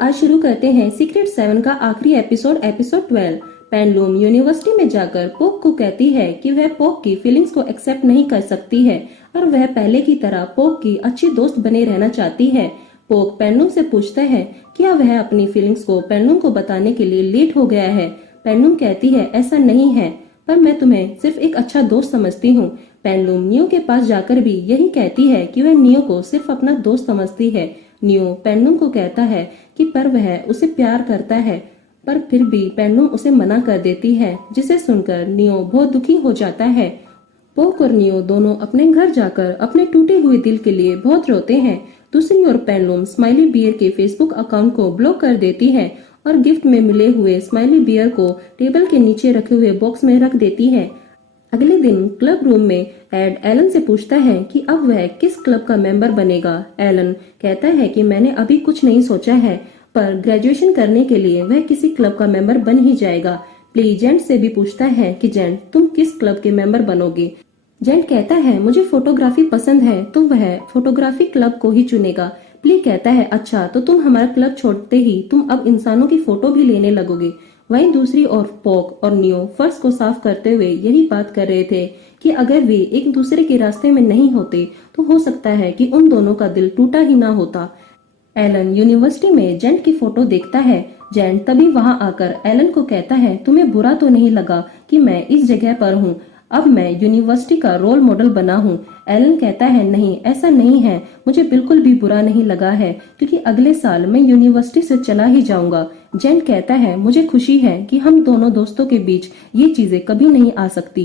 आज शुरू करते हैं सीक्रेट 7 का आखिरी एपिसोड 12। पेनलूम यूनिवर्सिटी में जाकर पोक को कहती है कि वह पोक की फीलिंग्स को एक्सेप्ट नहीं कर सकती है और वह पहले की तरह पोक की अच्छी दोस्त बने रहना चाहती है। पोक पेनलूम से पूछता है क्या वह अपनी फीलिंग्स को पेनलूम को बताने के लिए लेट हो गया है। पेनलूम कहती है ऐसा नहीं है, पर मैं तुम्हें सिर्फ एक अच्छा दोस्त समझती हूँ। पेनलूम नियो के पास जाकर भी यही कहती है कि वह नियो को सिर्फ अपना दोस्त समझती है। नियो पेनलूम को कहता है कि पर वह उसे प्यार करता है, पर फिर भी पेनलूम उसे मना कर देती है, जिसे सुनकर नियो बहुत दुखी हो जाता है। पोक और नियो दोनों अपने घर जाकर अपने टूटे हुए दिल के लिए बहुत रोते हैं। दूसरी ओर पेनलूम स्माइली बियर के फेसबुक अकाउंट को ब्लॉक कर देती है और गिफ्ट में मिले हुए स्माइली बियर को टेबल के नीचे रखे हुए बॉक्स में रख देती है। अगले दिन क्लब रूम में एड एलन से पूछता है कि अब वह किस क्लब का मेंबर बनेगा। एलन कहता है कि मैंने अभी कुछ नहीं सोचा है, पर ग्रेजुएशन करने के लिए वह किसी क्लब का मेंबर बन ही जाएगा। प्ली जेंट से भी पूछता है कि जेंट तुम किस क्लब के मेंबर बनोगे। जेंट कहता है मुझे फोटोग्राफी पसंद है, तो वह फोटोग्राफी क्लब को ही चुनेगा। प्ली कहता है अच्छा, तो तुम हमारा क्लब छोड़ते ही तुम अब इंसानों की फोटो भी लेने लगोगे। वहीं दूसरी ओर पोक और नियो फर्श को साफ करते हुए यही बात कर रहे थे कि अगर वे एक दूसरे के रास्ते में नहीं होते तो हो सकता है कि उन दोनों का दिल टूटा ही ना होता। एलन यूनिवर्सिटी में जेंट की फोटो देखता है। जेंट तभी वहां आकर एलन को कहता है तुम्हें बुरा तो नहीं लगा कि मैं इस जगह पर हूँ, अब मैं यूनिवर्सिटी का रोल मॉडल बना हूँ। एलन कहता है नहीं, ऐसा नहीं है, मुझे बिल्कुल भी बुरा नहीं लगा है, क्योंकि अगले साल मैं यूनिवर्सिटी से चला ही जाऊंगा। जेंट कहता है मुझे खुशी है कि हम दोनों दोस्तों के बीच ये चीजें कभी नहीं आ सकती।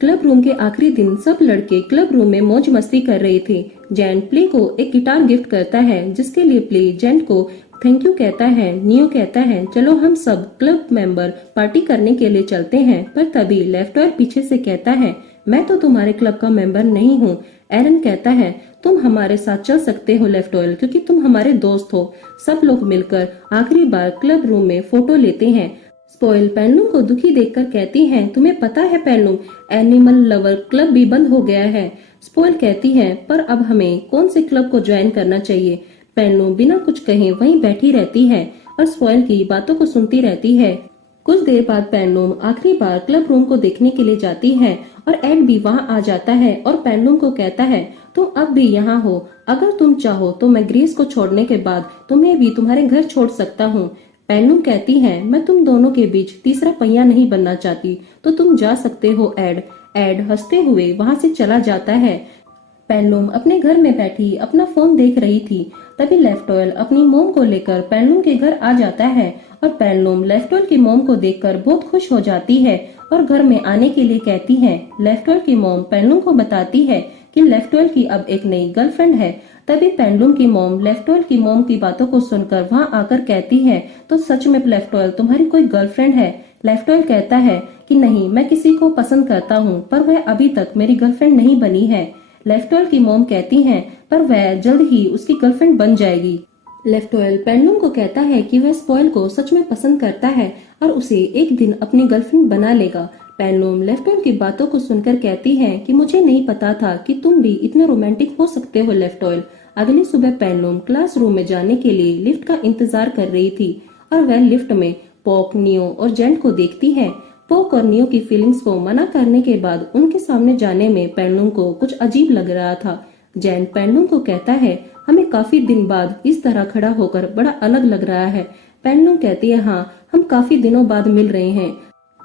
क्लब रूम के आखिरी दिन सब लड़के क्लब रूम में मौज मस्ती कर रहे थे। जेंट प्ले को एक गिटार गिफ्ट करता है, जिसके लिए प्ले जेंट को थैंक यू कहता है। नियो कहता है चलो हम सब क्लब मेंबर पार्टी करने के लिए चलते हैं, पर तभी लेफ्टवेयर पीछे से कहता है मैं तो तुम्हारे क्लब का मेंबर नहीं हूँ। एरन कहता है तुम हमारे साथ चल सकते हो लेफ्टवेयर, क्योंकि तुम हमारे दोस्त हो। सब लोग मिलकर आखिरी बार क्लब रूम में फोटो लेते हैं। स्पॉइल पेनलूम को दुखी देखकर कहती है तुम्हें पता है पेनलूम, एनिमल लवर क्लब भी बंद हो गया है। स्पॉइल कहती है पर अब हमें कौन से क्लब को ज्वाइन करना चाहिए। पेनलूम बिना कुछ कहे वहीं बैठी रहती है और स्पॉइल की बातों को सुनती रहती है। कुछ देर बाद पेनलूम आखिरी बार क्लब रूम को देखने के लिए जाती है और एड भी वहां आ जाता है और पेनलूम को कहता है तुम अब भी यहाँ हो, अगर तुम चाहो तो मैं ग्रेस को छोड़ने के बाद तुम्हें भी तुम्हारे घर छोड़ सकता हूँ। पेनलूम कहती है मैं तुम दोनों के बीच तीसरा पहिया नहीं बनना चाहती, तो तुम जा सकते हो एड। एड हंसते हुए वहां से चला जाता है। पेनलूम अपने घर में बैठी अपना फोन देख रही थी, तभी लेफ्टवेल अपनी मोम को लेकर पेनलूम के घर आ जाता है और पेनलूम लेफ्टवेल की मोम को देखकर बहुत खुश हो जाती है और घर में आने के लिए कहती है। लेफ्टवेल की मोम पेनलूम को बताती है कि लेफ्टवेल की अब एक नई गर्लफ्रेंड है। तभी पेनलूम की मोम लेफ्टवेल की मोम की बातों को सुनकर वहां आकर कहती है तो सच में लेफ्टवेल तुम्हारी कोई गर्लफ्रेंड है। लेफ्टवेल कहता है कि नहीं, मैं किसी को पसंद करता हूँ, पर वह अभी तक मेरी गर्लफ्रेंड नहीं बनी है। लेफ्टवेल की मोम कहती है पर वह जल्द ही उसकी गर्लफ्रेंड बन जाएगी। लेफ्टवेल पेनलूम को कहता है कि वह स्पॉइल को सच में पसंद करता है और उसे एक दिन अपनी गर्लफ्रेंड बना लेगा। पेनलूम लेफ्टवेल की बातों को सुनकर कहती है कि मुझे नहीं पता था कि तुम भी इतने रोमांटिक हो सकते हो लेफ्टवेल। अगली सुबह पेनलूम क्लासरूम में जाने के लिए लिफ्ट का इंतजार कर रही थी और वह लिफ्ट में पोक, नियो और जेंट को देखती है। पोक और नियो की फीलिंग्स को मना करने के बाद उनके सामने जाने में पेनलूम को कुछ अजीब लग रहा था। जेंट पेनलूम को कहता है हमें काफी दिन बाद इस तरह खड़ा होकर बड़ा अलग लग रहा है। पेनलूम कहती है हाँ, हम काफी दिनों बाद मिल रहे हैं।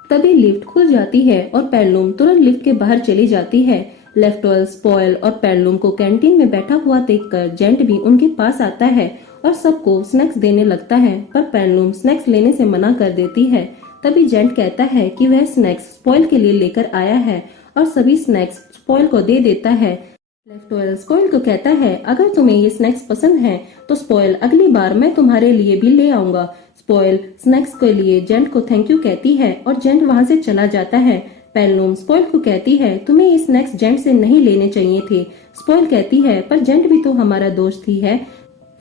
तभी लिफ्ट खुल जाती है और पेनलूम तुरंत लिफ्ट के बाहर चली जाती है। लेफ्टवेल, स्पॉइल और पेनलूम को कैंटीन में बैठा हुआ देखकर जेंट भी उनके पास आता है और सबको स्नैक्स देने लगता है, पर पेनलूम स्नैक्स लेने से मना कर देती है। तभी जेंट कहता है कि वह स्नैक्स स्पॉइल के लिए लेकर आया है और सभी स्नैक्स स्पॉइल को दे देता है। लेफ्टवेल स्पॉइल को कहता है अगर तुम्हें ये स्नैक्स पसंद हैं, तो स्पॉइल अगली बार मैं तुम्हारे लिए भी ले आऊंगा। स्पॉइल स्नैक्स के लिए जेंट को थैंक यू कहती है और जेंट वहां से चला जाता है। पेनलूम स्पॉइल को कहती है तुम्हें ये स्नैक्स जेंट से नहीं लेने चाहिए थे। स्पॉइल कहती है पर जेंट भी तो हमारा दोस्त ही है।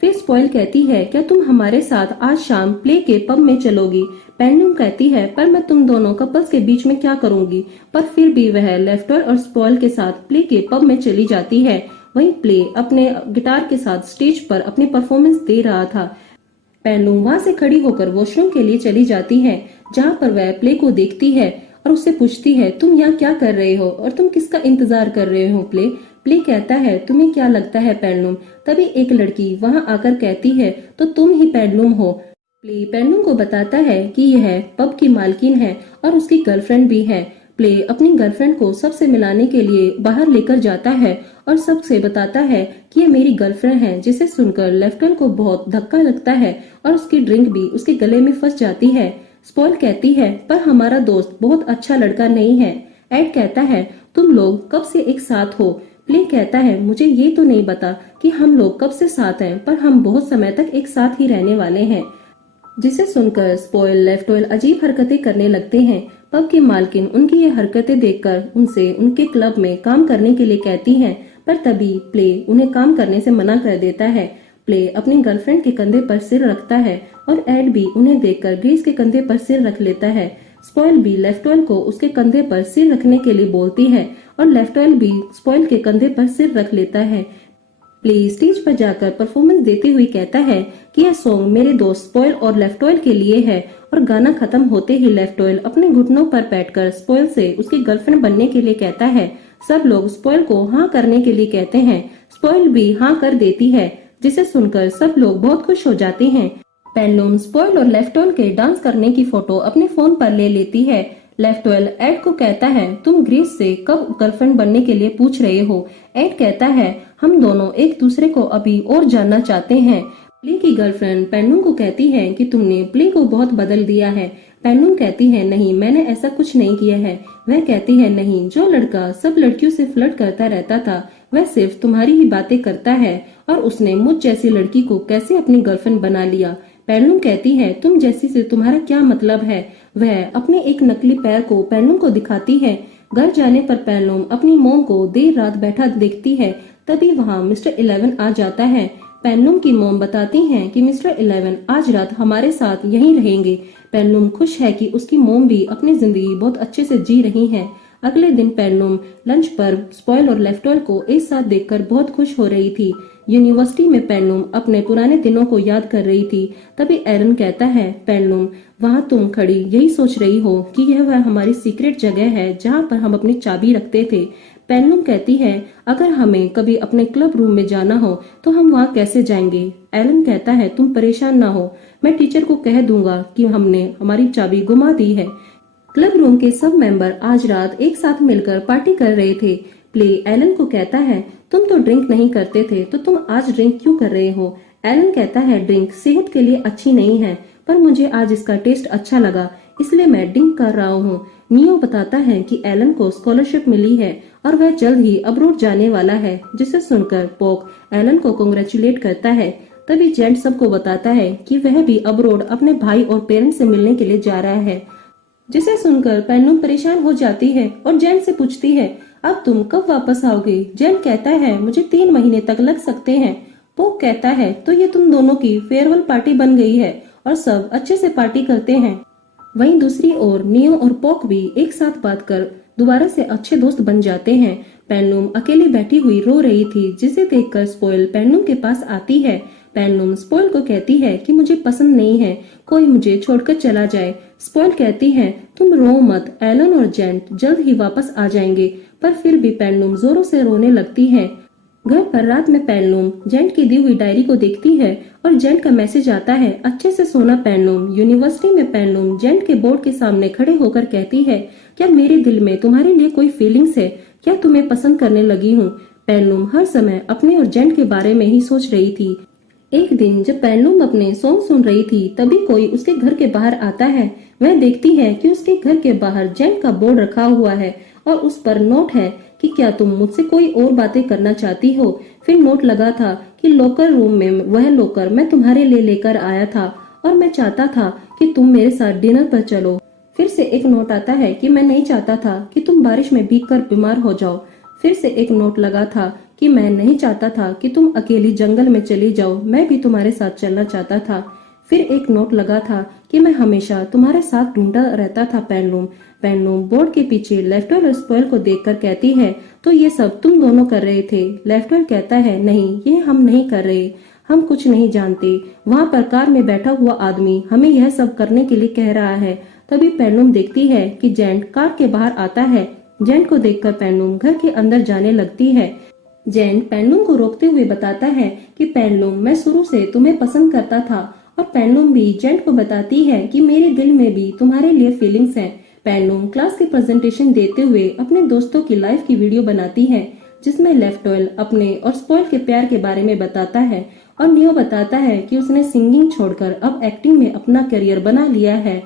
फिर स्पॉइल कहती है क्या तुम हमारे साथ आज शाम प्ले के पब में चलोगी। पेनलूम कहती है पर मैं तुम दोनों कपल्स के बीच में क्या करूंगी, पर फिर भी वह लेफ्टवेल और स्पॉइल के साथ प्ले के पब में चली जाती है। वहीं प्ले अपने गिटार के साथ स्टेज पर अपनी परफॉर्मेंस दे रहा था। पेनलूम वहाँ से खड़ी होकर वॉशरूम के लिए चली जाती है, जहाँ पर वह प्ले को देखती है और उससे पूछती है, तुम यहाँ क्या कर रहे हो और तुम किसका इंतजार कर रहे हो प्ले। प्ले कहता है, तुम्हें क्या लगता है पेनलूम। तभी एक लड़की वहाँ आकर कहती है, तो तुम ही पेनलूम हो। प्ले पेनलूम को बताता है कि यह पब की मालकिन है और उसकी गर्लफ्रेंड भी है। प्ले अपनी गर्लफ्रेंड को सबसे मिलाने के लिए बाहर लेकर जाता है और सबसे बताता है कि ये मेरी गर्लफ्रेंड है, जिसे सुनकर लेफ्टन को बहुत धक्का लगता है और उसकी ड्रिंक भी उसके गले में फंस जाती है। स्पॉइल कहती है, पर हमारा दोस्त बहुत अच्छा लड़का नहीं है। एड कहता है, तुम लोग कब से एक साथ हो। प्ले कहता है, मुझे ये तो नहीं पता कि हम लोग कब से साथ हैं, पर हम बहुत समय तक एक साथ ही रहने वाले हैं। जिसे सुनकर स्पॉइल लेफ्टवेल अजीब हरकतें करने लगते हैं। पब की मालकिन उनकी ये हरकतें देखकर उनसे उनके क्लब में काम करने के लिए कहती है, पर तभी प्ले उन्हें काम करने से मना कर देता है। प्ले अपनी गर्लफ्रेंड के कंधे पर सिर रखता है और एड भी उन्हें देखकर ग्रेस के कंधे पर सिर रख लेता है। स्पॉइल भी लेफ्टवेल को उसके कंधे पर सिर रखने के लिए बोलती है और लेफ्टवेल भी स्पॉइल के कंधे पर सिर रख लेता है। प्ले स्टेज पर जाकर परफॉर्मेंस देते हुए कहता है कि यह सॉन्ग मेरे दोस्त स्पॉइल और लेफ्टवेल के लिए है। और गाना खत्म होते ही लेफ्टवेल अपने घुटनों पर बैठकर स्पॉइल से उसकी गर्लफ्रेंड बनने के लिए कहता है। सब लोग स्पॉइल को हाँ करने के लिए कहते हैं। स्पॉइल भी हाँ कर देती है, जिसे सुनकर सब लोग बहुत खुश हो जाते हैं। पेनलूम स्पॉइल और लेफ्टवेल के डांस करने की फोटो अपने फोन पर ले लेती है। लेफ्टवेल एड को कहता है, तुम ग्रेस से कब गर्लफ्रेंड बनने के लिए पूछ रहे हो। एड कहता है, हम दोनों एक दूसरे को अभी और जानना चाहते हैं। प्ले की गर्लफ्रेंड पेनलूम को कहती है कि तुमने प्ले को बहुत बदल दिया है। पेनलूम कहती है, नहीं, मैंने ऐसा कुछ नहीं किया है। वह कहती है, नहीं, जो लड़का सब लड़कियों से फ्लर्ट करता रहता था वह सिर्फ तुम्हारी ही बातें करता है और उसने मुझ जैसी लड़की को कैसे अपनी गर्लफ्रेंड बना लिया। पेनलूम कहती है, तुम जैसी से तुम्हारा क्या मतलब है। वह अपने एक नकली पैर को पेनलूम को दिखाती है। घर जाने पर पेनलूम अपनी मोम को देर रात बैठा देखती है। तभी वहाँ मिस्टर 11 आ जाता है। पेनलूम की मोम बताती हैं कि मिस्टर 11 आज रात हमारे साथ यहीं रहेंगे। पेनलूम खुश है कि उसकी मोम भी अपनी जिंदगी बहुत अच्छे से जी रही है। अगले दिन पेनलूम लंच पर स्पॉइल और लेफ्टवेल को एक साथ देखकर बहुत खुश हो रही थी। यूनिवर्सिटी में पेनलूम अपने पुराने दिनों को याद कर रही थी। तभी एरन कहता है, पेनलूम, वहाँ तुम खड़ी यही सोच रही हो कि यह वह हमारी सीक्रेट जगह है जहाँ पर हम अपनी चाबी रखते थे। पेनलूम कहती है, अगर हमें कभी अपने क्लब रूम में जाना हो तो हम वहाँ कैसे जाएंगे। एलन कहता है, तुम परेशान ना हो, मैं टीचर को कह दूंगा कि हमने हमारी चाबी गुमा दी है। क्लब रूम के सब मेंबर आज रात एक साथ मिलकर पार्टी कर रहे थे। प्ले एलन को कहता है, तुम तो ड्रिंक नहीं करते थे तो तुम आज ड्रिंक क्यों कर रहे हो। एलन कहता है, ड्रिंक सेहत के लिए अच्छी नहीं है, पर मुझे आज इसका टेस्ट अच्छा लगा इसलिए मैं ड्रिंक कर रहा हूँ। नियो बताता है कि एलन को स्कॉलरशिप मिली है और वह जल्द ही अब्रोड जाने वाला है, जिसे सुनकर पॉक एलन को कांग्रेचुलेट करता है। तभी जेंट सबको बताता है कि वह भी अब्रोड अपने भाई और पेरेंट्स से मिलने के लिए जा रहा है, जिसे सुनकर पेनलूम परेशान हो जाती है और जेंट से पूछती है, अब तुम कब वापस आओगे। जेंट कहता है, मुझे 3 महीने तक लग सकते हैं। पॉक कहता है, तो ये तुम दोनों की फेयरवेल पार्टी बन गई है और सब अच्छे से पार्टी करते हैं। वहीं दूसरी ओर नियो और पॉक भी एक साथ बात कर दोबारा से अच्छे दोस्त बन जाते हैं। पेनलूम अकेली बैठी हुई रो रही थी, जिसे देखकर स्पॉइल पेनलूम के पास आती है। पेनलूम स्पॉइल को कहती है कि मुझे पसंद नहीं है कोई मुझे छोड़कर चला जाए। स्पॉइल कहती है, तुम रो मत, एलन और जेंट जल्द ही वापस आ जाएंगे। पर फिर भी पेनलूम जोरों से रोने लगती है। घर पर रात में पेनलूम जेंट की दी हुई डायरी को देखती है और जेंट का मैसेज आता है, अच्छे से सोना पेनलूम। यूनिवर्सिटी में पेनलूम जेंट के बोर्ड के सामने खड़े होकर कहती है, क्या मेरे दिल में तुम्हारे लिए कोई फीलिंग्स है, क्या तुम्हें पसंद करने लगी हूँ। पेनलूम हर समय अपने और जेंट के बारे में ही सोच रही थी। एक दिन जब पेनलूम अपने सॉन्ग सुन रही थी तभी कोई उसके घर के बाहर आता है। वह देखती है कि उसके घर के बाहर जेंट का बोर्ड रखा हुआ है और उस पर नोट है कि क्या तुम मुझसे कोई और बातें करना चाहती हो। फिर नोट लगा था कि लॉकर रूम में वह लॉकर मैं तुम्हारे लिए लेकर आया था और मैं चाहता था कि तुम मेरे साथ डिनर पर चलो। फिर से एक नोट आता है कि मैं नहीं चाहता था कि तुम बारिश में भीगकर बीमार हो जाओ। फिर से एक नोट लगा था कि मैं नहीं चाहता था कि तुम अकेली जंगल में चली जाओ, मैं भी तुम्हारे साथ चलना चाहता था। फिर एक नोट लगा था कि मैं हमेशा तुम्हारे साथ ढूंढता रहता था पेनलूम। पेनलूम बोर्ड के पीछे लेफ्टवेल और स्पॉइल को देखकर कहती है, तो ये सब तुम दोनों कर रहे थे। लेफ्टवेल कहता है, नहीं, ये हम नहीं कर रहे, हम कुछ नहीं जानते। वहाँ पर कार में बैठा हुआ आदमी हमें यह सब करने के लिए कह रहा है। तभी पेनलूम देखती है कि जेंट कार के बाहर आता है। जेंट को देखकर पेनलूम घर के अंदर जाने लगती है। जेंट पेनलूम को रोकते हुए बताता है कि पेनलूम, मैं शुरू से तुम्हें पसंद करता था। और पेनलूम भी जेंट को बताती है कि मेरे दिल में भी तुम्हारे लिए फीलिंग्स हैं। पेनलूम क्लास की प्रेजेंटेशन देते हुए अपने दोस्तों की लाइफ की वीडियो बनाती है, जिसमें लेफ्टवेल अपने और स्पॉइल के प्यार के बारे में बताता है और नियो बताता है कि उसने सिंगिंग छोड़कर अब एक्टिंग में अपना करियर बना लिया है।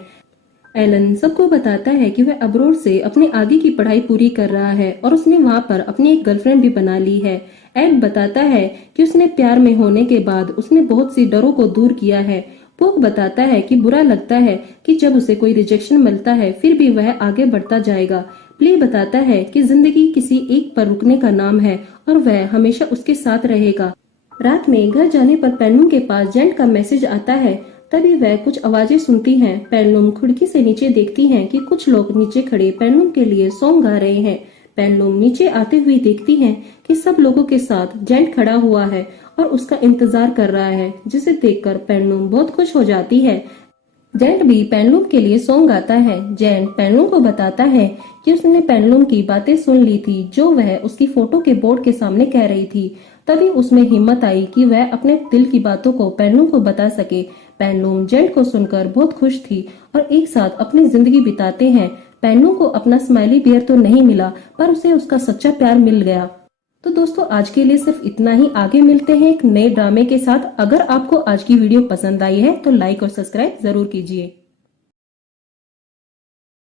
एलन सबको बताता है कि वह अब्रोड से अपने आगे की पढ़ाई पूरी कर रहा है और उसने वहाँ पर अपनी एक गर्लफ्रेंड भी बना ली है। एड बताता है कि उसने प्यार में होने के बाद उसने बहुत सी डरों को दूर किया है। पोक बताता है कि बुरा लगता है कि जब उसे कोई रिजेक्शन मिलता है फिर भी वह आगे बढ़ता जाएगा। प्ले बताता है कि जिंदगी किसी एक पर रुकने का नाम है और वह हमेशा उसके साथ रहेगा। रात में घर जाने पर पेनलूम के पास जेंट का मैसेज आता है। तभी वह कुछ आवाजें सुनती हैं। पेनलूम खिड़की से नीचे देखती हैं कि कुछ लोग नीचे खड़े पेनलूम के लिए सॉन्ग गा रहे हैं। पेनलूम नीचे आते हुए देखती हैं कि सब लोगों के साथ जेंट खड़ा हुआ है और उसका इंतजार कर रहा है, जिसे देखकर पेनलूम बहुत खुश हो जाती है। जेंट भी पेनलूम के लिए सॉन्ग गाता है। जेंट पेनलूम को बताता है कि उसने पेनलूम की बातें सुन ली थी जो वह उसकी फोटो के बोर्ड के सामने कह रही थी। तभी उसमें हिम्मत आई कि वह अपने दिल की बातों को पेनलूम को बता सके। पेनलूम जेंट को सुनकर बहुत खुश थी और एक साथ अपनी जिंदगी बिताते हैं। पेनलूम को अपना स्माइली बियर तो नहीं मिला, पर उसे उसका सच्चा प्यार मिल गया। तो दोस्तों आज के लिए सिर्फ इतना ही। आगे मिलते हैं एक नए ड्रामे के साथ। अगर आपको आज की वीडियो पसंद आई है तो लाइक और सब्सक्राइब जरूर कीजिए।